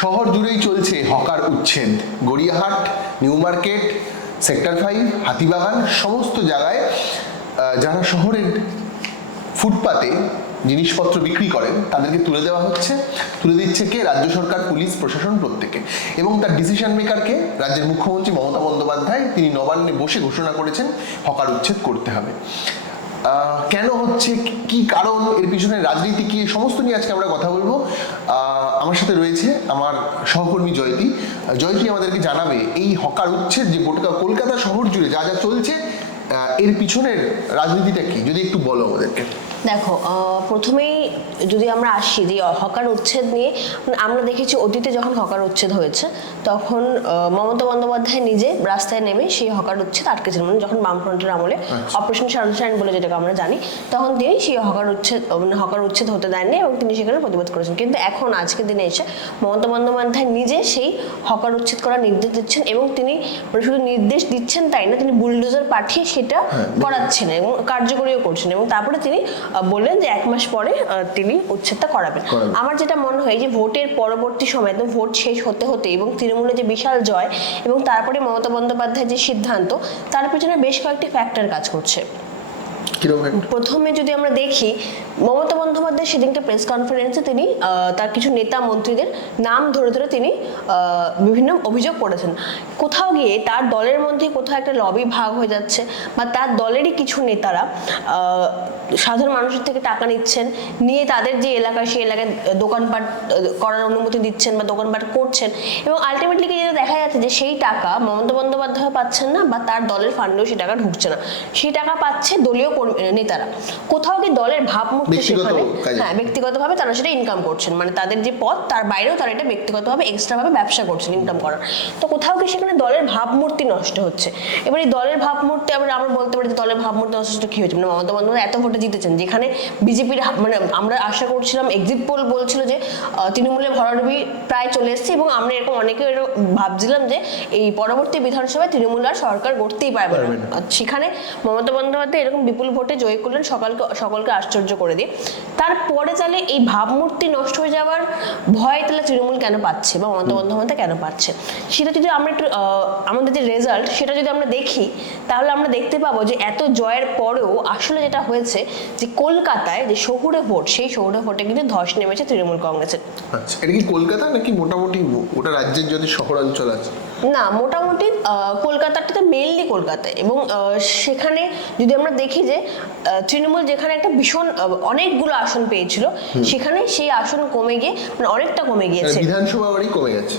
শহর জুড়েই চলছে হকার উচ্ছেদ। Gariahat, New Market, Sector Five, Hatibagan, সমস্ত জায়গায় যারা শহরের ফুটপাতে জিনিসপত্র বিক্রি করেন, তাদেরকে তুলে দেওয়া হচ্ছে। তুলে দিচ্ছে কে? রাজ্য সরকার, পুলিশ, প্রশাসন প্রত্যেকে। এবং তার ডিসিশন মেকারকে রাজ্যের মুখ্যমন্ত্রী মমতা বন্দ্যোপাধ্যায়। তিনি নবান্নে বসে ঘোষণা করেছেন, হকার উচ্ছেদ করতে হবে। কেন হচ্ছে, কি কারণ, এর পিছনে রাজনীতি কি সমস্ত নিয়ে আজকে আমরা কথা বলব। আমার সাথে রয়েছে আমার সহকর্মী জয়তি জয়তি আমাদেরকে জানাবে এই হকার উচ্ছেদ যে কলকাতা শহর জুড়ে যা যা চলছে এর পিছনের রাজনীতিটা কি? যদি একটু বলো আমাদেরকে। দেখো প্রথমেই যদি আমরা আসি যে হকার উচ্ছেদ নিয়ে আমরা দেখেছি অতীতে যখন হকার উচ্ছেদ হয়েছে তখন মমতা বন্দ্যোপাধ্যায় নিজে রাস্তায় নেমে সেই হকার উচ্ছেদ আটকেছিলেন মানে যখন বামফ্রন্টের আমলে অপারেশন সানশাইন বলে যেটাকে আমরা জানি তখন তিনি সেই হকার উচ্ছেদ মানে হকার উচ্ছেদ হতে দেননি এবং তিনি সেখানে প্রতিবাদ করেছেন। কিন্তু এখন আজকের দিনে এসে মমতা বন্দ্যোপাধ্যায় নিজে সেই হকার উচ্ছেদ করার নির্দেশ দিচ্ছেন এবং তিনি মানে শুধু নির্দেশ দিচ্ছেন তাই না তিনি বুলডোজার পাঠিয়ে সেটা করাচ্ছেন এবং কার্যকরীও করছেন এবং তারপরে তিনি বললেন যে এক মাস পরে তিনি উচ্ছেদটা করাবেন। আমার যেটা মনে হয় যে ভোটের পরবর্তী সময় তো ভোট শেষ হতে হতে এবং তৃণমূলের যে বিশাল জয় এবং তারপরে মমতা বন্দ্যোপাধ্যায়ের যে সিদ্ধান্ত তার পেছনে বেশ কয়েকটি ফ্যাক্টর কাজ করছে। প্রথমে যদি আমরা দেখি মমতা বন্দ্যোপাধ্যায় সেদিনকে প্রেস কনফারেন্সে তিনি তার কিছু নেতা মন্ত্রীদের নাম ধরে ধরে তিনি বিভিন্ন অভিযোগ করেছেন। কোথাও গিয়ে তার দলের মধ্যে কোথাও একটা লবি ভাগ হয়ে যাচ্ছে বা তার দলেরই কিছু নেতারা সাধারণ মানুষের থেকে টাকা নিচ্ছেন নিয়ে তাদের যে এলাকা সেই এলাকায় দোকানপাট করার অনুমতি দিচ্ছেন বা দোকানপাট করছেন এবং আলটিমেটলি যেটা দেখা যাচ্ছে যে সেই টাকা মমতা বন্দ্যোপাধ্যায় পাচ্ছেন না বা তার দলের ফান্ডেও সেই টাকা ঢুকছে না। সেই টাকা পাচ্ছে দলীয় কর্মী- নেতারা। কোথাও কি দলের ভাবমূর্তি সেখানে। হ্যাঁ ব্যক্তিগতভাবে তারা সেটা ইনকাম করছেন। মানে তাদের যে পথ তার বাইরেও তারা এটা ব্যক্তিগতভাবে এক্সট্রা ভাবে ব্যবসা করছেন ইনকাম করার। তো কোথাও কি সেখানে দলের ভাবমূর্তি নষ্ট হচ্ছে? এবার এই দলের ভাবমূর্তি আবার আমরা বলতে পারি যে দলের ভাবমূর্তি নষ্ট হচ্ছে কি হয়েছে? মানে মমতা বন্দ্যোপাধ্যায় এত ভোটে জিতেছেন যেখানে বিজেপির মানে আমরা আশা করছিলাম এক্সিট পোল বলছিল যে তৃণমূলের ভরাডুবি প্রায় চলে এসেছে এবং আমরা এরকম অনেকে ভাবছিলাম যে এই পরবর্তী বিধানসভায় তৃণমূল আর সরকার গড়তেই পারবে না। সেখানে মমতা বন্দ্যোপাধ্যায় এরকম বিপুল ভোটে জয় করলেন সকালকে সকলকে আশ্চর্য করে দিয়ে। তারপরে তাহলে এই ভাবমূর্তি নষ্ট হয়ে যাওয়ার ভয় তাহলে তৃণমূল কেন পাচ্ছে বা মমতা বন্দ্যোপাধ্যায় কেন পাচ্ছে? সেটা যদি আমরা একটু আমাদের যে রেজাল্ট সেটা যদি আমরা দেখি তাহলে আমরা দেখতে পাবো যে এত জয়ের পরেও আসলে যেটা হয়েছে যে কলকাতায় যে শহুরে ভোট সেই শহুরে ভোটে কিন্তু ধস নেমেছে তৃণমূল কংগ্রেসের। আচ্ছা এটা কি কলকাতা নাকি মোটামুটি ওটা রাজ্যের যদি শহরাঞ্চল আছে? না মোটামুটি আহ, কলকাতাটাতে মেনলি কলকাতায় এবং সেখানে যদি আমরা দেখি যে তৃণমূল যেখানে একটা ভীষণ অনেকগুলো আসন পেয়েছিল সেখানে সেই আসন কমে গিয়ে মানে অনেকটা কমে গিয়েছে। বিধানসভা বাড়ি কমে গেছে?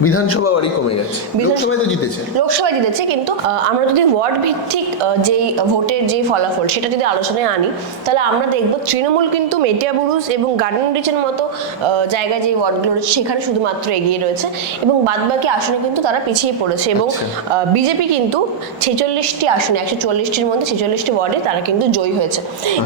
বিধানসভা বাড়ি কমে গেছে। লোকসভায় তো জিতেছে। লোকসভায় জিতেছে কিন্তু আমরা যদি ওয়ার্ড ভিত্তিক যেই ভোটের যে ফলাফল সেটা যদি আলোচনায় আনি তাহলে আমরা দেখব তৃণমূল কিন্তু মেটিয়াবুরুজ এবং গার্ডেন রিচের মতো জায়গায় যে ওয়ার্ডগুলো রয়েছে সেখানে শুধুমাত্র এগিয়ে রয়েছে এবং বাদবাকি আসনে কিন্তু তারা পিছিয়ে পড়েছে এবং আচ্ছা। বিজেপি কিন্তু ছেচল্লিশটি আসনে একশো চুয়াল্লিশটির মধ্যে ছেচল্লিশটি ওয়ার্ডে তারা কিন্তু জয়ী হয়েছে।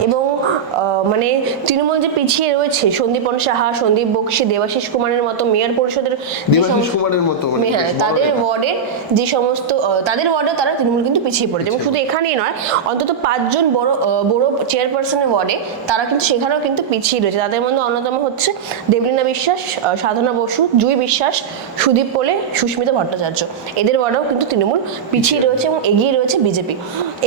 এবং আহ, মানে তৃণমূল যে পিছিয়ে রয়েছে সন্দীপন সাহা সন্দীপ বক্সি দেবাশিস কুমারের মতো মেয়র পরিষদের দেবাশিস কুমারের মতো মানে হ্যাঁ তাদের ওয়ার্ডের যে সমস্ত তাদের ওয়ার্ডে তারা তৃণমূল কিন্তু পিছিয়ে পড়েছে। এবং শুধু এখানেই নয় অন্তত পাঁচজন বড় বড় চেয়ারপারসনের ওয়ার্ডে তারা কিন্তু সেখানেও কিন্তু পিছিয়ে রয়েছে। তাদের মধ্যে অন্যতম হচ্ছে দেবলীনা বিশ্বাস সাধনা বসু জুই বিশ্বাস সুদীপ পোলে সুস্মিতা ভট্টাচার্য। এদের ওয়ার্ডেও কিন্তু তৃণমূল পিছিয়ে রয়েছে এবং এগিয়ে রয়েছে বিজেপি।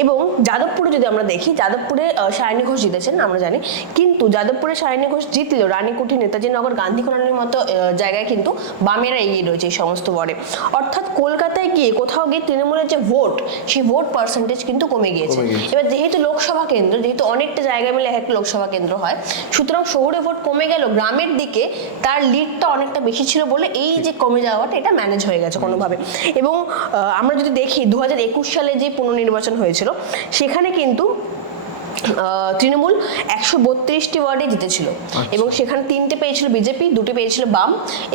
এবং যাদবপুরে যদি আমরা দেখি যাদবপুরে সায়নী ঘোষ জিতেছেন আমরা জানি। কিন্তু যাদবপুরে সায়নী ঘোষ জিতলেও রানীকুঠি নেতাজি নগর গান্ধী কলোনির মতো জায়গায় কিন্তু বামেরা এগিয়ে রয়েছে এই সমস্ত ওয়ার্ডে। অর্থাৎ কলকাতায় গিয়ে কোথাও গিয়ে তৃণমূলের যে ভোট সেই ভোট পার্সেন্টেজ কিন্তু কমে গিয়েছে। এবার যেহেতু লোকসভা কেন্দ্র যেহেতু অনেকটা জায়গায় মিলে এক একটা লোকসভা কেন্দ্র হয় সুতরাং শহুরে ভোট কমে গেল গ্রামের দিকে তার লিডটা অনেকটা বেশি ছিল বলে এই যে কমে যাওয়াটা এটা ম্যানেজ হয়ে গেছে কোনোভাবে। এবং আমরা যদি দেখি দু হাজার একুশ সালে যে পুনর্নির্বাচন হয়েছিল সেখানে কিন্তু তৃণমূল একশো বত্রিশটি ওয়ার্ডে জিতেছিল। এবং সেখানে তিনটে পেয়েছিল বিজেপি দুটি পেয়েছিল বাম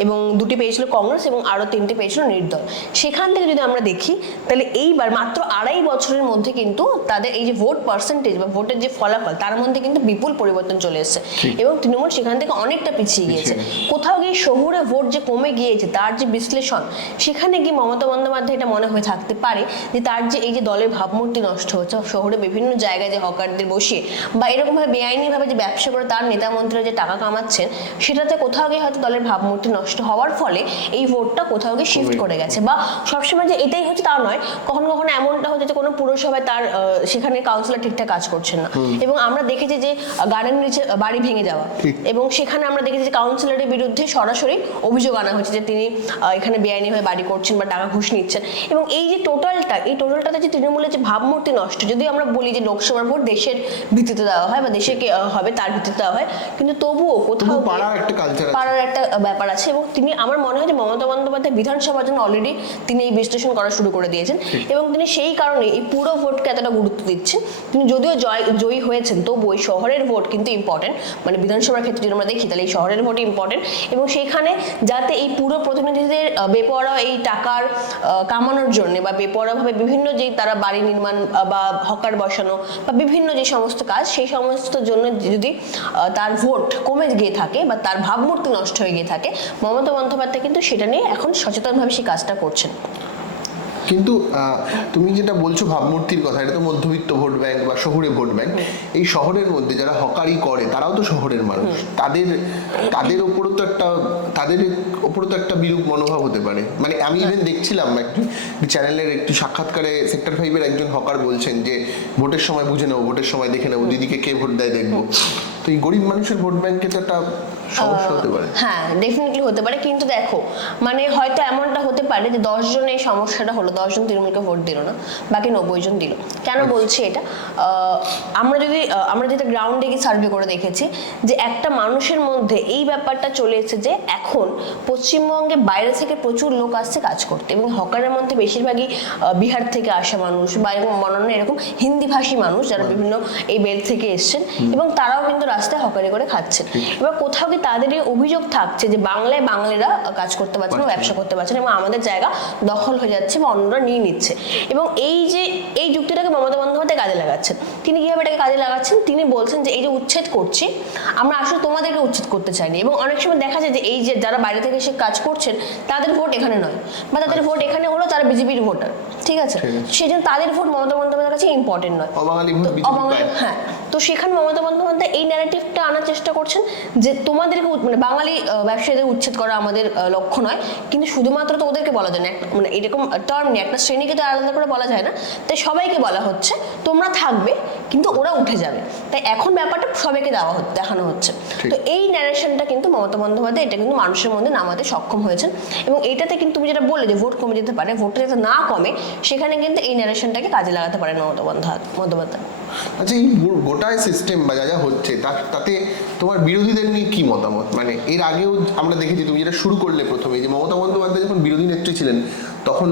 এবং দুটি পেয়েছিল কংগ্রেস এবং আরও তিনটে পেয়েছিল নির্দল। সেখান থেকে যদি আমরা দেখি তাহলে এইবার মাত্র আড়াই বছরের মধ্যে কিন্তু তাদের এই যে ভোট পার্সেন্টেজ বা ভোটের যে ফলাফল তার মধ্যে কিন্তু বিপুল পরিবর্তন চলে এসেছে। এবং তৃণমূল সেখান থেকে অনেকটা পিছিয়ে গিয়েছে। কোথাও গিয়ে শহুরে ভোট যে কমে গিয়েছে তার যে বিশ্লেষণ সেখানে গিয়ে মমতা বন্দ্যোপাধ্যায় এটা মনে হয়ে থাকতে পারে যে তার যে এই যে দলের ভাবমূর্তি নষ্ট হচ্ছে শহরে বিভিন্ন জায়গায় যে হকারদের বসিয়ে বা এরকমভাবে বেআইনিভাবে যে ব্যবসা করে তার নেতা মন্ত্রীরা যে টাকা কামাচ্ছেন সেটাতে কোথাও গিয়ে হয়তো দলের ভাবমূর্তি নষ্ট হওয়ার ফলে এই ভোটটা কোথাও গিয়ে শিফট করে গেছে। বা সবসময় যে এটাই হচ্ছে তা নয় কখনো কখনো এমনটা হচ্ছে যে কোনো পুরসভায় তার সেখানে কাউন্সিলর ঠিকঠাক কাজ করছেন না। এবং আমরা দেখেছি যে গার্ডেন নিচে বাড়ি ভেঙে যাওয়া। এবং সেখানে আমরা দেখেছি যে কাউন্সিলরের বিরুদ্ধে সরাসরি অভিযোগ আনা হয়েছে যে তিনি এখানে বেআইনিভাবে বাড়ি করছেন বা টাকা ঘুষ নিচ্ছেন। এবং এই যে টোটালটা এই টোটালটাতে যে তৃণমূলের যে ভাবমূর্তি নষ্ট যদি আমরা বলি যে লোকসভার ভোট দেশের ভিত্তিতে দেওয়া হয় বা দেশে কে, হবে তার ভিত্তিতে দেওয়া হয়। কিন্তু তবুও কোথাও পাড়ার একটা কালচার পাড়ার একটা ব্যাপার আছে এবং তিনি আমার মনে হয় যে মমতা বন্দ্যোপাধ্যায় বিধানসভার জন্য অলরেডি তিনি এই বিশ্লেষণ করা শুরু করে দিয়েছেন। এবং তিনি সেই কারণে এই পুরো ভোটকে এতটা গুরুত্ব দিচ্ছেন। তিনি যদিও জয় জয়ী হয়েছেন তবু ওই শহরের ভোট কিন্তু ইম্পর্টেন্ট মানে বিধানসভার ক্ষেত্রে যদি আমরা দেখি তাহলে এই শহরের ভোট ইম্পর্টেন্ট এবং সেখানে যাতে এই পুরো প্রতিনিধিদের বেপরোয়া এই টাকার কামানোর জন্য বা বেপরোয়াভাবে বিভিন্ন যে তারা বাড়ি নির্মাণ বা হকার বসানো বা বিভিন্ন যে সমস্ত কাজ, সেই সমস্ত জন্য যদি তার ভোট কমে গিয়ে থাকে বা তার ভাবমূর্তি নষ্ট হয়ে গিয়ে থাকে, মমতা বন্দ্যোপাধ্যায় কিন্তু সেটা নিয়ে এখন সচেতনভাবে সেই কাজটা করছেন। কিন্তু তুমি যেটা বলছো ভাবমূর্তির কথা এটা তো মধ্যবিত্ত ভোট ব্যাংক বা শহুরে ভোট ব্যাংক এই শহরের মধ্যে যারা হকারি করে তারাও তো শহরের মানুষ। তাদের তাদের ওপরও তো একটা তাদের ওপরও তো একটা বিরূপ মনোভাব হতে পারে। মানে আমি ইভেন দেখছিলাম একটি চ্যানেলের একটি সাক্ষাৎকারে সেক্টর ফাইভের একজন হকার বলছেন যে ভোটের সময় বুঝে নেব ভোটের সময় দেখে নেব দিদিকে কে ভোট দেয় দেখব। তো এই গরিব মানুষের ভোট ব্যাংকে তো একটা সমস্যা হতে পারে। হ্যাঁ ডেফিনেটলি হতে পারে। কিন্তু দেখো মানে হয়তো এমনটা হতে পারে যে দশজন এই সমস্যাটা হলো দশজন তৃণমূলকে ভোট দিল না বাকি নব্বই জন দিল। কেন বলছি এটা? আমরা যদি আমরা যেটা গ্রাউন্ডে গিয়ে সার্ভে করে দেখেছি যে একটা মানুষের মধ্যে এই ব্যাপারটা চলে এসেছে যে এখন পশ্চিমবঙ্গে বাইরে থেকে প্রচুর লোক আসছে কাজ করতে। এবং হকারের মধ্যে বেশিরভাগই বিহার থেকে আসা মানুষ বা এরকম অন্যান্য এরকম হিন্দি ভাষী মানুষ যারা বিভিন্ন এই বেদ থেকে এসছেন। এবং তারাও কিন্তু রাস্তায় হকারি করে খাচ্ছেন এবার কোথাও কি তাদের এই অভিযোগ থাকছে যে বাংলায় বাঙালিরা কাজ করতে পারছে না ব্যবসা করতে পারছে না এবং আমাদের জায়গা দখল হয়ে যাচ্ছে বা অন্যরা নিয়ে নিচ্ছে। এবং এই যে এই যুক্তিটাকে মমতা বন্দ্যোপাধ্যায় কাজে লাগাচ্ছেন। তিনি কীভাবে এটাকে কাজে লাগাচ্ছেন? তিনি বলছেন যে এই যে উচ্ছেদ করছি আমরা আসলে তোমাদেরকে উচ্ছেদ করতে চাইনি। এবং অনেক সময় দেখা যায় যে এই যে যারা বাইরে থেকে এসে কাজ করছেন তাদের ভোট এখানে নয়। বা তাদের ভোট এখানে হলো তারা বিজেপির ভোটার। ঠিক আছে? ঠিক আছে। সেই জন্য তাদের ভোট মমতা বন্দ্যোপাধ্যায়ের কাছে ইম্পর্টেন্ট নয়। অবাঙালি। হ্যাঁ তো সেখানে মমতা বন্দ্যোপাধ্যায় এই ন্যারেটিভটা আনার চেষ্টা করছেন যে তোমাদেরকে মানে বাঙালি ব্যবসায়ীদের উচ্ছেদ করা আমাদের লক্ষ্য নয়। কিন্তু শুধুমাত্র তো ওদেরকে বলা যায় না। মানে এরকম টার্ম নেই। একটা শ্রেণীকে তো আলাদা করে বলা যায় না। তাই সবাইকে বলা হচ্ছে তোমরা থাকবে কিন্তু ওরা উঠে যাবে। তাই এখন ব্যাপারটা সবাইকে দেওয়া হচ্ছে দেখানো হচ্ছে। তো এই ন্যারেশনটা কিন্তু মমতা বন্দ্যোপাধ্যায় এটা কিন্তু মানুষের মধ্যে নামাতে সক্ষম হয়েছেন। এবং এইটাতে কিন্তু তুমি যেটা বললে যে ভোট কমে যেতে পারে ভোটটা যাতে না কমে সেখানে কিন্তু এই ন্যারেশনটাকে কাজে লাগাতে পারেন মমতা বন্দ্যোপাধ্যায়। আচ্ছা এই গোটায় সিস্টেম বা যা যা হচ্ছে তাতে তোমার বিরোধীদের নিয়ে কি মতামত? মানে এর আগেও আমরা দেখেছি, তুমি যেটা শুরু করলে প্রথমে যে মমতা বন্দ্যোপাধ্যায় যখন বিরোধী নেত্রী ছিলেন তখন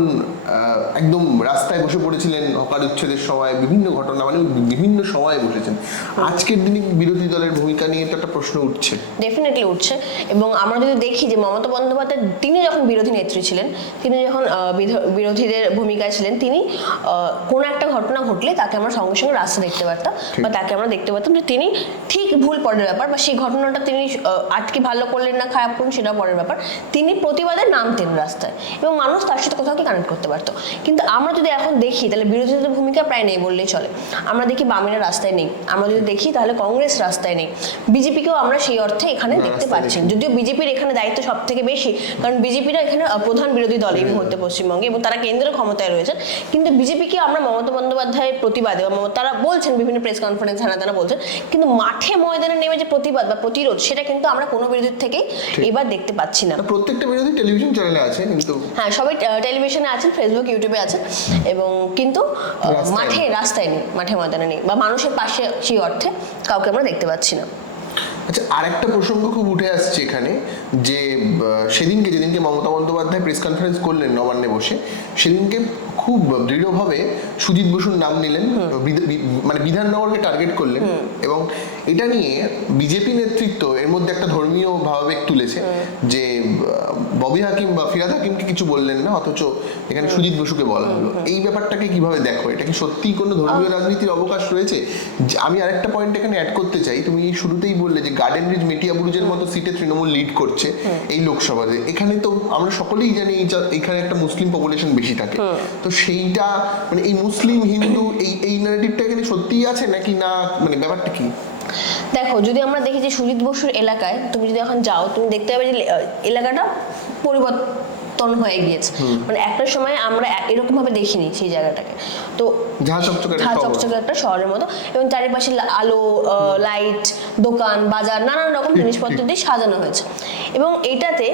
একদম রাস্তায় বসে পড়েছিলেন হকার উচ্ছেদের সময় বিভিন্ন ঘটনা মানে বিভিন্ন সময়ে বসেছেন। আজকের দিনে বিরোধী দলের ভূমিকা নিয়ে তো একটা প্রশ্ন উঠছে। ডেফিনেটলি উঠছে। এবং আমরা যদি দেখি যে মমতা বন্দ্যোপাধ্যায় তিনি যখন বিরোধী নেত্রী ছিলেন তিনি যখন বিরোধীদের ভূমিকায় ছিলেন তিনি কোনো একটা ঘটনা ঘটলে তাকে আমরা সঙ্গে সঙ্গে রাস্তা দেখতে পারতাম বা তাকে আমরা দেখতে পারতাম যে তিনি ঠিক ভুল পরের ব্যাপার বা সেই ঘটনাটা তিনি আটকে ভালো করলেন না খারাপ করলেন সেটা পরের ব্যাপার। তিনি প্রতিবাদে নামতেন রাস্তায়। এবং মানুষ তার সাথে কোথাও কি কানেক্ট করতে পারতো। কিন্তু আমরা যদি এখন দেখি তাহলে বিরোধীদের ভূমিকা প্রায় নেই বললেই চলে। আমরা দেখি বামেরা রাস্তায় নেই। আমরা যদি দেখি তাহলে কংগ্রেস রাস্তায় নেই। বিজেপিকেও আমরা সেই অর্থে এখানে দেখতে পাচ্ছি। যদিও বিজেপির এখানে দায়িত্ব সব থেকে বেশি কারণ বিজেপিরা এখানে প্রধান বিরোধী দল এই মুহূর্তে পশ্চিমবঙ্গে এবং তারা কেন্দ্রের ক্ষমতায় রয়েছেন কিন্তু বিজেপিকে আমরা মমতা বন্দ্যোপাধ্যায়ের প্রতিবাদে বা তারা বলছেন বিভিন্ন প্রেস কনফারেন্স হ্যানা তারা বলছেন কিন্তু মাঠে ময়দানে নেমে যে প্রতিবাদ বা প্রতিরোধ সেটা কিন্তু আমরা কোনো বিরোধীর থেকে এবার দেখতে পাচ্ছি না। প্রত্যেকটা বিরোধী টেলিভিশন চ্যানেলে আছে কিন্তু হ্যাঁ সবাই টেলিভিশনে আছেন ফেসবুক ইউটিউবে আছেন এবং কিন্তু মাঠে রাস্তায় নেই মাঠে ময়দানে নেই বা মানুষের পাশে সেই অর্থে কাউকে আমরা দেখতে পাচ্ছি না। আচ্ছা আরেকটা প্রসঙ্গ খুব উঠে আসছে এখানে যে সেদিনকে যেদিনকে মমতা বন্দ্যোপাধ্যায় প্রেস কনফারেন্স করলেন নবান্নে বসে সেদিনকে খুব দৃঢ়ভাবে সুজিত বসুর নাম নিলেন মানে বিধাননগরকে টার্গেট করলেন এবং এটা নিয়ে বিজেপি নেতৃত্ব এর মধ্যে একটা ধর্মীয় ভাবাবেগ তুলেছে যে ববি হাকিম বা ফিরাদ হাকিমকে কিছু বললেন না অথচ এখানে সুজিত বসুকে বলা হলো। এই ব্যাপারটাকে কীভাবে দেখো? এটা কি সত্যিই কোনো ধর্মীয় রাজনীতির অবকাশ রয়েছে? আমি আরেকটা পয়েন্ট এখানে অ্যাড করতে চাই। তুমি এই শুরুতেই বললে যে গার্ডেন রিজ মেটিয়া বুরুজের মতো সিটে তৃণমূল লিড করছে এই লোকসভাতে। এখানে তো আমরা সকলেই জানি এখানে একটা মুসলিম পপুলেশন বেশি থাকে। তো সেইটা মানে এই মুসলিম হিন্দু এই এই নারেটিভটা এখানে সত্যিই আছে নাকি না মানে ব্যাপারটা কি? দেখো যদি আমরা দেখি যে সুজিত বসুর এলাকায় তুমি যদি এখন যাও তুমি দেখতে পাবে যে এলাকাটা পরিবর্তন হয়ে গিয়েছে। মানে একটা সময় আমরা এরকম ভাবে দেখিনি সেই জায়গাটাকে। তো একটা শহরের মতো এবং চারিপাশে আলো লাইট দোকান বাজার নানান রকম জিনিসপত্র দিয়ে সাজানো হয়েছে। এবং এটাতে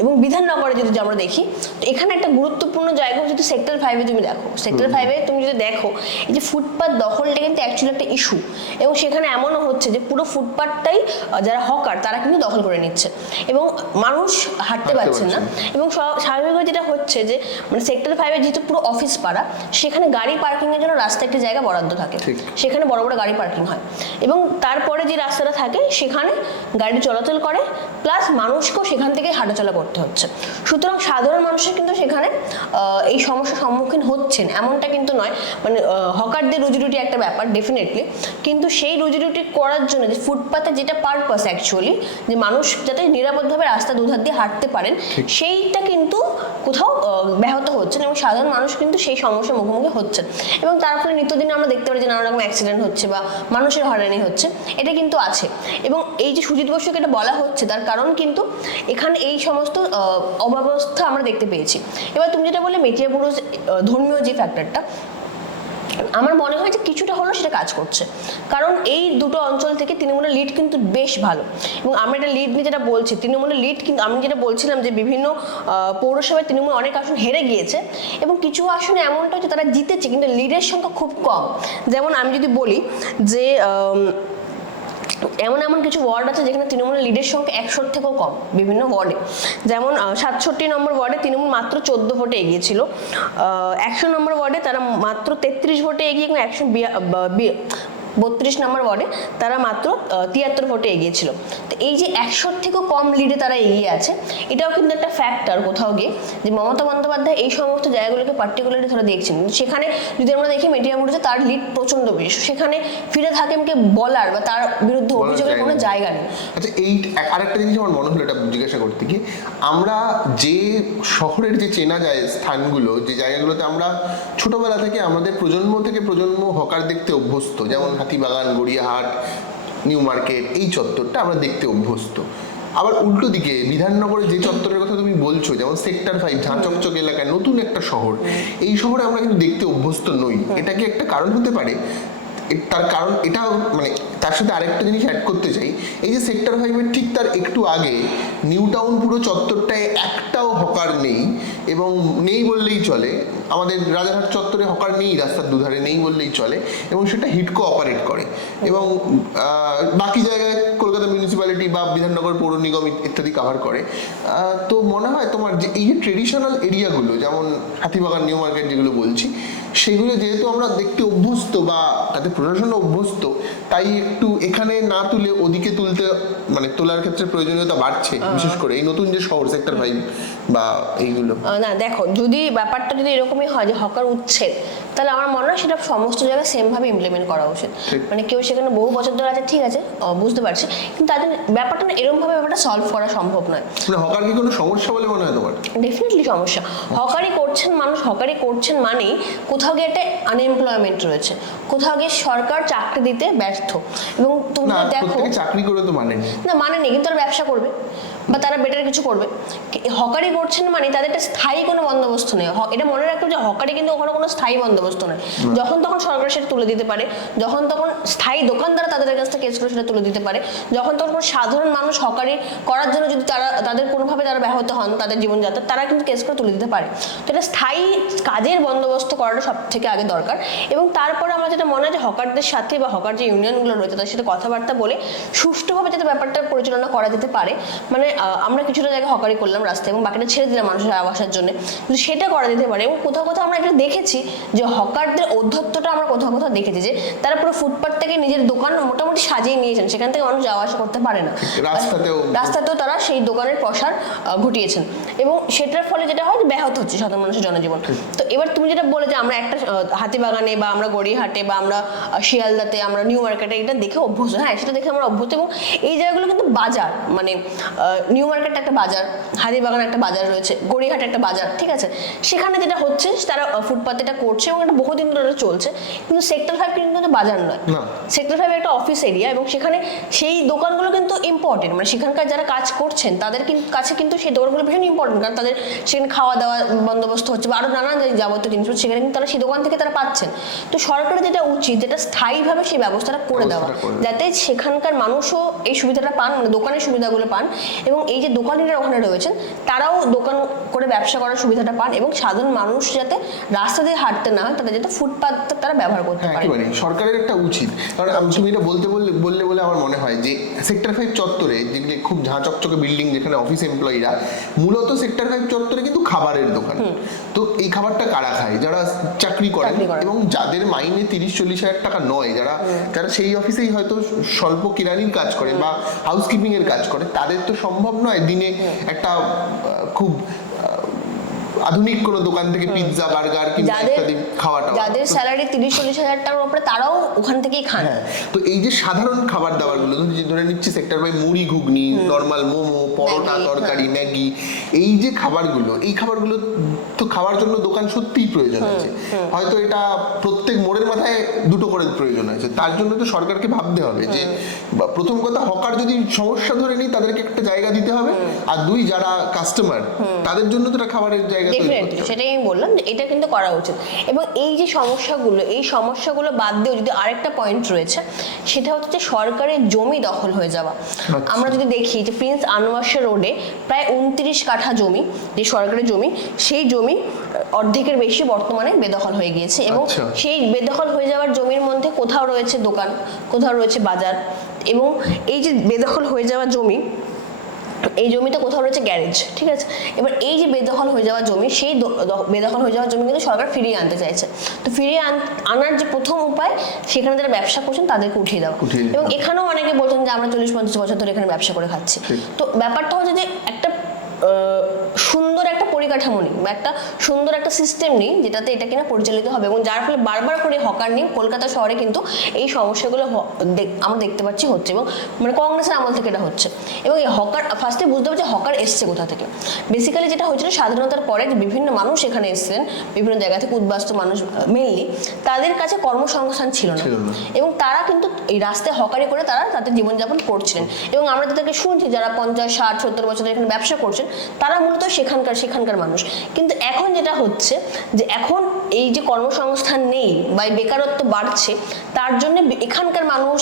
এবং বিধাননগরে যদি আমরা দেখি তো এখানে একটা গুরুত্বপূর্ণ জায়গা যদি সেক্টর ফাইভে তুমি দেখো। সেক্টর ফাইভে তুমি যদি দেখো এই যে ফুটপাথ দখলটা কিন্তু অ্যাকচুয়ালি একটা ইস্যু এবং সেখানে এমনও হচ্ছে যে পুরো ফুটপাথটাই যারা হকার তারা কিন্তু দখল করে নিচ্ছে। এবং মানুষ হাঁটতে পারছে না। এবং স্বাভাবিকভাবে যেটা হচ্ছে যে মানে সেক্টর ফাইভে যেহেতু পুরো অফিস পাড়া সেখানে গাড়ি পার্কিং এর জন্য রাস্তা একটা জায়গা বরাদ্দ থাকে। সেখানে বড় বড় গাড়ি পার্কিং হয়। এবং তারপরে যে রাস্তাটা থাকে সেখানে গাড়ি চলাচল করে প্লাস মানুষকেও সেখান থেকে হাঁটাচলা করতে হচ্ছে। সুতরাং সাধারণ মানুষের কিন্তু সেখানে এই সমস্যার সম্মুখীন হচ্ছেন। এমনটা কিন্তু নয়। মানে হকারদের রুজিরুটি একটা ব্যাপার ডেফিনেটলি কিন্তু সেই রুজিরুটি করার জন্য যে ফুটপাতে যেটা পারপাস অ্যাকচুয়ালি যে মানুষ যাতে নিরাপদভাবে রাস্তা দুধার দিয়ে হাঁটতে পারেন সেইটা কিন্তু কোথাও ব্যাহত হচ্ছে এবং সাধারণ মানুষ কিন্তু সেই সমস্যার মুখোমুখি হচ্ছেন। এবং তার ফলে নিত্যদিনে আমরা দেখতে পারি যে নানা রকম অ্যাক্সিডেন্ট হচ্ছে বা মানুষের হয়রানি হচ্ছে। এটা কিন্তু আছে। এবং এই যে সুজিত বসুকে এটা বলা হচ্ছে, তার কারণ কিন্তু এখানে এই সমস্ত অব্যবস্থা আমরা দেখতে পেয়েছি। এবার তুমি যেটা বলে মেটিয়া পুরুষ ধর্মীয় যে ফ্যাক্টরটা আমার মনে হয় যে কিছুটা হলেও সেটা কাজ করছে। কারণ এই দুটো অঞ্চল থেকে তৃণমূলের লিড কিন্তু বেশ ভালো। এবং আমরা এটা লিড নিয়ে যেটা বলছি, তৃণমূলের লিড কিন্তু আমি যেটা বলছিলাম যে বিভিন্ন পৌরসভায় তৃণমূল অনেক আসন হেরে গিয়েছে এবং কিছু আসনে এমনটা হচ্ছে তারা জিতেছে, কিন্তু লিডের সংখ্যা খুব কম। যেমন আমি যদি বলি যে এমন এমন কিছু ওয়ার্ড আছে যেখানে তৃণমূলের লিডের সংখ্যা একশোর থেকেও কম বিভিন্ন ওয়ার্ডে যেমন সাতষট্টি নম্বর ওয়ার্ডে তৃণমূল মাত্র চোদ্দ ভোটে এগিয়েছিল একশো নম্বর ওয়ার্ডে তারা মাত্র তেত্রিশ ভোটে এগিয়ে একশো বত্রিশ নম্বর ওয়ার্ডে তারা মাত্র তিয়াত্তর ভোটে এগিয়েছিল। তো এই যে একশোর থেকেও কম লিডে তারা এগিয়ে আছে এটাও কিন্তু একটা ফ্যাক্টর কোথাও গিয়ে যে মমতা বন্দ্যোপাধ্যায় এই সমস্ত জায়গাগুলোকে পার্টিকুলারলি ধরে দেখছেন। সেখানে যদি আমরা দেখি মিডিয়া মোড়ে তার লিড প্রচণ্ড বেশি। সেখানে ফিরাদ হাকিমকে বলার বা তার বিরুদ্ধে অভিযোগের কোনো জায়গা জায়গা নেই। আচ্ছা এই আরেকটা জিনিস আমার মনে হলো এটা জিজ্ঞাসা করতে কি আমরা যে শহরের যে চেনা যায় স্থানগুলো যে জায়গাগুলোতে আমরা ছোটবেলা থেকে আমাদের প্রজন্ম থেকে প্রজন্ম হকার দেখতে অভ্যস্ত যেমন হাতিবাগান গড়িয়াহাট নিউ মার্কেট এই চত্বরটা আমরা দেখতে অভ্যস্ত। আবার উল্টো দিকে বিধাননগরে যে চত্বরের কথা তুমি বলছো যেমন সেক্টর ফাইভ ঝাঁ চকচক এলাকায় নতুন একটা শহর এই শহরে আমরা কিন্তু দেখতে অভ্যস্ত নই। এটা কি একটা কারণ হতে পারে? তার কারণ এটা মানে তার সাথে আরেকটা জিনিস অ্যাড করতে চাই। এই যে সেক্টর ফাইভের ঠিক তার একটু আগে নিউ টাউন পুরো চত্বরটায় একটাও হকার নেই এবং নেই বললেই চলে। আমাদের রাজারহাট চত্বরে হকার নেই, রাস্তার দুধারে নেই বললেই চলে এবং সেটা হিটকো অপারেট করে এবং বাকি জায়গায় কলকাতা মিউনিসিপ্যালিটি বা বিধাননগর পৌর নিগম ইত্যাদি কাভার করে। তো মনে হয় তোমার যে এই যে ট্রেডিশনাল এরিয়াগুলো যেমন হাতিবাগান নিউ মার্কেট যেগুলো বলছি সেগুলো যেহেতু আমরা দেখতে অভ্যস্ত বা তাদের প্রশাসনও অভ্যস্ত তাই একটু এখানে না তুলে ওদিকে তুলতে মানে তোলার ক্ষেত্রে প্রয়োজনীয়তা বাড়ছে বিশেষ করে এই নতুন যে শহর সেক্টর ফাইভ বা এইগুলো। না দেখো যদি ব্যাপারটা যদি এরকমই হয় যে হকার উচ্ছেদ তাহলে আমার মনে হয় সেটা সমস্ত জায়গায় সেম ভাবে ইমপ্লিমেন্ট করা উচিত। মানে কেউ সেখানে বহু বছর ধরে আছে ঠিক আছে বুঝতে পারছি কিন্তু তাদের ব্যাপারটা না এরকম ভাবে ব্যাপারটা সলভ করা সম্ভব নয়। হকার কি কোনো সমস্যা বলে মনে হয় তোমার? ডেফিনেটলি সমস্যা। হকারি করছেন মানুষ হকারি করছেন মানেই কোথাও গিয়ে একটা আনএমপ্লয়মেন্ট রয়েছে কোথাও গিয়ে সরকার চাকরি দিতে ব্যর্থ। এবং তোমরা দেখো চাকরি করে তো মানে। না মানে নেই কিন্তু তারা ব্যবসা করবে। বা তারা বেটার কিছু করবে। হকারি করছেন মানে তাদের একটা স্থায়ী কোনো বন্দোবস্ত নেই। হ- এটা মনে হবে যে হকারি কিন্তু ওখানে কোনো স্থায়ী বন্দোবস্ত নেই যখন তখন সরকার সেটা তুলে দিতে পারে। যখন তখন স্থায়ী দোকানদার তাদের কাছ থেকে কেস করে সেটা তুলে দিতে পারে। যখন তখন কোনো সাধারণ মানুষ হকারি করার জন্য যদি তারা তাদের কোনোভাবে তারা ব্যাহত হন তাদের জীবনযাত্রা তারা কিন্তু কেস করে তুলে দিতে পারে। তো এটা স্থায়ী কাজের বন্দোবস্ত করাটা সব থেকে আগে দরকার। এবং তারপরে আমার যেটা মনে হয় যে হকারদের সাথে বা হকার যে ইউনিয়নগুলো রয়েছে তাদের সাথে কথাবার্তা বলে সুষ্ঠুভাবে যাতে ব্যাপারটা পরিচালনা করা যেতে পারে। মানে আমরা কিছুটা জায়গায় হকারি করলাম রাস্তায় এবং বাকিটা ছেড়ে দিলাম মানুষের আবাসার জন্য। কিন্তু সেটা করা যেতে পারে এবং কোথাও কোথাও আমরা এটা দেখেছি যে হকারদের অধ্যত্বটা আমরা কোথাও কোথাও দেখেছি যে তারা পুরো ফুটপাথ থেকে নিজের দোকান মোটামুটি সাজিয়ে নিয়েছেন। সেখান থেকে মানুষ যাওয়া আসা করতে পারে না। রাস্তাতেও রাস্তাতেও তারা সেই দোকানের প্রসার ঘটিয়েছেন। এবং সেটার ফলে যেটা হয় ব্যাহত হচ্ছে সাধারণ মানুষের জনজীবন। তো এবার তুমি যেটা বলে যে আমরা একটা হাতিবাগানে বা আমরা গড়িয়াহাটে বা আমরা শিয়ালদাতে আমরা নিউ মার্কেটে এটা দেখে অভ্যস্ত। হ্যাঁ সেটা দেখে আমরা অভ্যস্ত এবং এই জায়গাগুলো কিন্তু বাজার মানে নিউ মার্কেট একটা বাজার হাতিবাগান একটা বাজার রয়েছে গড়িয়াহাট একটা বাজার ঠিক আছে? সেখানে যেটা হচ্ছে তারা ফুটপাতে এটা করছে এবং এটা বহুদিন ধরে চলছে। কিন্তু সেক্টর ফাইভ কিন্তু বাজার নয়। সেক্টর ফাইভ একটা অফিস এরিয়া এবং সেখানে সেই দোকানগুলো কিন্তু ইম্পর্টেন্ট মানে সেখানকার যারা কাজ করছেন তাদের কাছে কিন্তু সেই দোকানগুলো ভীষণ ইম্পর্টেন্ট কারণ তাদের সেখানে খাওয়া দাওয়া বন্দোবস্ত হচ্ছে বা আরও নানান যাবতীয় জিনিসপত্র সেখানে কিন্তু তারা সেই দোকান থেকে তারা পাচ্ছেন। তো সরকারের যেটা উচিত যেটা স্থায়ীভাবে সেই ব্যবস্থাটা করে দেওয়া ব্যবস্থাটা করে দেওয়া। যাতে সেখানকার মানুষও এই সুবিধাটা পান মানে দোকানের সুবিধাগুলো পান এবং এই যে দোকানিরা ওখানে রয়েছেন তারাও দোকান করে ব্যবসা করার সুবিধাটা পান এবং সাধারণ মানুষ যাতে রাস্তা দিয়ে হাঁটতে না হয় তাদের যাতে ফুটপাথ তারা ব্যবহার করতে হ্যাঁ পারে। সরকারের একটা উচিত। কারণ আমি তুমি এটা বলতে বললে বললে বলে আমার মনে হয় যে সেক্টর ফাইভ চত্বরে যেগুলি খুব ঝাঁ চকচকে বিল্ডিং যেখানে অফিস এমপ্লয়িরা মূলত সেক্টর ফাইভ চত্বরে কিন্তু খাবারের দোকান। তো এই খাবারটা কারা খায়? যারা চাকরি করেন এবং যাদের মাইনে তিরিশ চল্লিশ হাজার টাকা নয় যারা যারা সেই অফিসেই হয়তো স্বল্প কিরানির কাজ করে বা হাউসকিপিং এর কাজ করে তাদের তো সম্ভব নয় দিনে একটা খুব আধুনিক কোনো দোকান থেকে পিৎজা বার্গার কিংবা ইত্যাদি খাওয়াটা যাদের স্যালারি তিরিশ চল্লিশ হাজার টাকার উপরে তারাও ওখান থেকেই খান। হ্যাঁ তো এই যে সাধারণ খাবার দাবারগুলো ধরে নিচ্ছি সেক্টর বাই মুড়ি ঘুগনি নর্মাল মোমো পরোটা তরকারি ম্যাগি এই যে খাবারগুলো এই খাবারগুলো তো খাওয়ার জন্য দোকান সত্যিই প্রয়োজন আছে। হয়তো এটা প্রত্যেক মোড়ের মাথায় দুটো করে প্রয়োজন আছে। তার জন্য তো সরকারকে ভাবতে হবে যে প্রথম কথা হকার যদি সমস্যা ধরে নিই তাদেরকে একটা জায়গা দিতে হবে। আর দুই যারা কাস্টমার তাদের জন্য তো খাবারের জায়গা ডেফিনেটলি সেটাই আমি বললাম যে এটা কিন্তু করা উচিত। এবং এই যে সমস্যাগুলো এই সমস্যাগুলো বাদ দিয়েও যদি আরেকটা পয়েন্ট রয়েছে সেটা হচ্ছে যে সরকারের জমি দখল হয়ে যাওয়া। আচ্ছা। আমরা যদি দেখি যে প্রিন্স আনোয়ার রোডে প্রায় উনত্রিশ কাঠা জমি যে সরকারের জমি সেই জমি অর্ধেকের বেশি বর্তমানে বেদখল হয়ে গিয়েছে। এবং আচ্ছা। সেই বেদখল হয়ে যাওয়ার জমির মধ্যে কোথাও রয়েছে দোকান কোথাও রয়েছে বাজার। এবং এই যে বেদখল হয়ে যাওয়া জমি এই জমিতে কোথাও রয়েছে গ্যারেজ ঠিক আছে? এবার এই যে বেদখল হয়ে যাওয়া জমি সেই বেদখল হয়ে যাওয়া জমি কিন্তু সরকার ফিরিয়ে আনতে চাইছে। তো ফিরিয়ে আন- আনার যে প্রথম উপায় সেখানে যারা ব্যবসা করছেন তাদেরকে উঠিয়ে দেওয়া। এবং এখানেও অনেকে বলছেন যে আমরা চল্লিশ পঞ্চাশ বছর ধরে এখানে ব্যবসা করে খাচ্ছি। তো ব্যাপারটা হচ্ছে যে একটা সুন্দর একটা পরিকাঠামো নেই বা একটা সুন্দর একটা সিস্টেম নেই যেটাতে এটা কিনা পরিচালিত হবে এবং যার ফলে বারবার করে হকার নিয়ে কলকাতা শহরে কিন্তু এই সমস্যাগুলো আমরা দেখতে পাচ্ছি হচ্ছে এবং মানে কংগ্রেসের আমল থেকে এটা হচ্ছে। এবং এই হকার ফার্স্টে বুঝতে হবে যে হকার এসছে কোথা থেকে। বেসিক্যালি যেটা হয়েছিল স্বাধীনতার পরে যে বিভিন্ন মানুষ এখানে এসেছেন বিভিন্ন জায়গা থেকে উদ্বাস্ত মানুষ মেনলি তাদের কাছে কর্মসংস্থান ছিল না। এবং তারা কিন্তু এই রাস্তায় হকারি করে তারা তাদের জীবনযাপন করছিলেন। এবং আমরা তাদেরকে শুনছি যারা পঞ্চাশ ষাট সত্তর বছর এখানে ব্যবসা করছেন তারা মূলত সেখানকার সেখানকার মানুষ। কিন্তু এখন যেটা হচ্ছে যে এখন এই যে কর্মসংস্থান নেই বা বেকারত্ব বাড়ছে, তার জন্য এখানকার মানুষ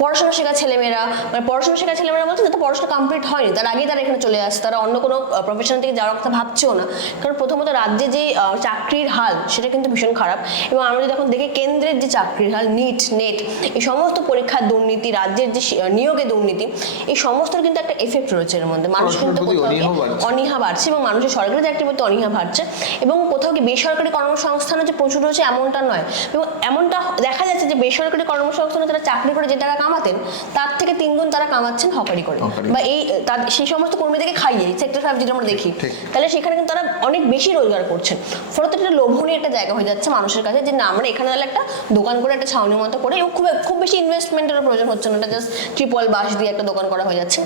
পড়াশোনা শেখা ছেলেমেয়েরা মানে পড়াশোনা শেখা ছেলেমেয়েরা বলছে যাতে পড়াশোনা কমপ্লিট হয়নি তার আগেই তারা এখানে চলে আসছে। তারা অন্য কোনো প্রফেশন থেকে যাওয়ার কথা ভাবছেও না। কারণ প্রথমত রাজ্যে যে চাকরির হাল সেটা কিন্তু ভীষণ খারাপ। এবং আমরা যদি এখন দেখি কেন্দ্রের যে চাকরির হাল নিট নেট এই সমস্ত পরীক্ষার দুর্নীতি রাজ্যের যে নিয়োগে দুর্নীতি এই সমস্তর কিন্তু একটা এফেক্ট রয়েছে এর মধ্যে। মানুষ কিন্তু অনীহা বাড়ছে। এবং মানুষের সরকারি চাকরির প্রতি অনীহা বাড়ছে। এবং কোথাও কি বেসরকারি কর্মসংস্থানও যে প্রচুর রয়েছে এমনটা নয়। এবং এমনটা দেখা যাচ্ছে যে বেসরকারি কর্মসংস্থানে যারা চাকরি করে যে টাকা কামাতেন তার থেকে তিনগুণ তারা কামাচ্ছেন হকারি করে। বা এই তার সেই সমস্ত কর্মীদেরকে খাইয়ে সেক্টর ফাইভ যেটা আমরা দেখি তাহলে সেখানে কিন্তু তারা অনেক বেশি রোজগার করছেন। ফলত একটা লোভনীয় একটা জায়গা হয়ে যাচ্ছে মানুষের কাছে যে না আমরা এখানে তাহলে একটা দোকান করে একটা ছাউনির মতো করে এবং খুব খুব বেশি ইনভেস্টমেন্টের প্রয়োজন হচ্ছে না এটা জাস্ট ট্রিপল বাস দিয়ে একটা দোকান করা হয়ে যাচ্ছে।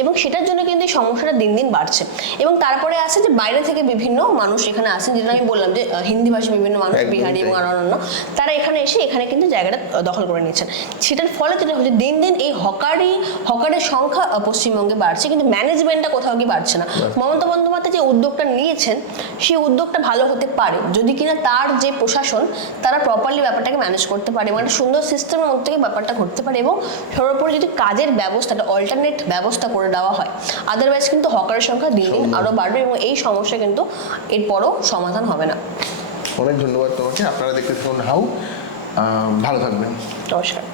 এবং সেটার জন্য কিন্তু এই সমস্যাটা দিন দিন বাড়ছে। এবং তারপরে আসে যে বাইরে থেকে বিভিন্ন মানুষ এখানে আসেন যেটা আমি বললাম যে হিন্দি ভাষী বিভিন্ন মানুষ বিহারি এবং আরও অন্যান্য তারা এখানে এসে এখানে কিন্তু জায়গাটা দখল করে নিচ্ছেন সেটার ফলে যেটা হচ্ছে দিন দিন এই হকারি হকারের সংখ্যা পশ্চিমবঙ্গে বাড়ছে কিন্তু ম্যানেজমেন্টটা কোথাও কি বাড়ছে না। মমতা বন্দ্যোপাধ্যায় যে উদ্যোগটা নিয়েছেন সেই উদ্যোগটা ভালো হতে পারে যদি কিনা তার যে প্রশাসন তারা প্রপারলি ব্যাপারটাকে ম্যানেজ করতে পারে এবং একটা সুন্দর সিস্টেমের মধ্যে ব্যাপারটা ঘটতে পারে এবং সর্বোপরি যদি কাজের ব্যবস্থাটা অল্টারনেট ব্যবস্থা করে দেওয়া হয়। আদারওয়াইজ কিন্তু হকারের সংখ্যা দিন দিন আরও বাড়বে এবং এই সমস্যা কিন্তু এরপরও সমাধান হবে না। অনেক ধন্যবাদ তোমাকে। আপনারা দেখতে থাকুন হাউ ভালো থাকবেন। নমস্কার।